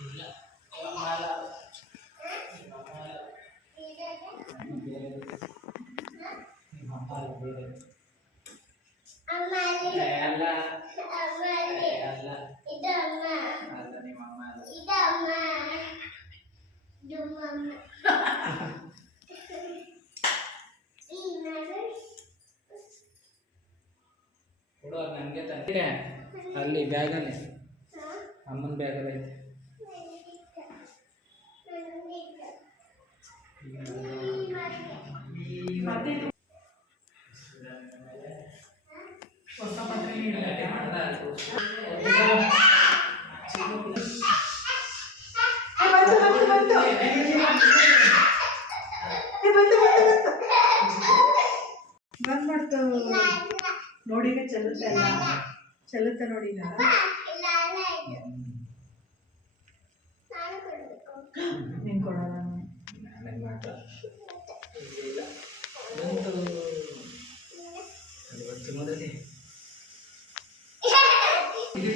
ಇಲ್ಲ ಮಾಲ ಬೇರೆ ಅಲ್ಲ ಅಲ್ಲ ಅಲ್ಲ ನಿಮ್ಮ ಅಮ್ಮ ಕೊಡು ಅದು ನನಗೆ ತಂದೆ ಅಲ್ಲಿ ಬ್ಯಾಗಲ್ಲಿ ಅಮ್ಮನ ಬ್ಯಾಗಲ್ಲಿ ಐತೆ ಹೊಸ ಪತ್ರಿಕೆ ಬಂದ್ಬಿಡ್ತು ನೋಡಿಗೆ ಚೆಲ್ಲುತ್ತೆ ಚೆಲ್ಲುತ್ತೆ ನೋಡಿನ ನೀನು ಕೊಡೋಣ ನನಗೆ ಮಾತ್ರ ಇಲ್ಲ ಬಂತು ಅದು ಬಂತು ಮೊದಲೇ ಇದು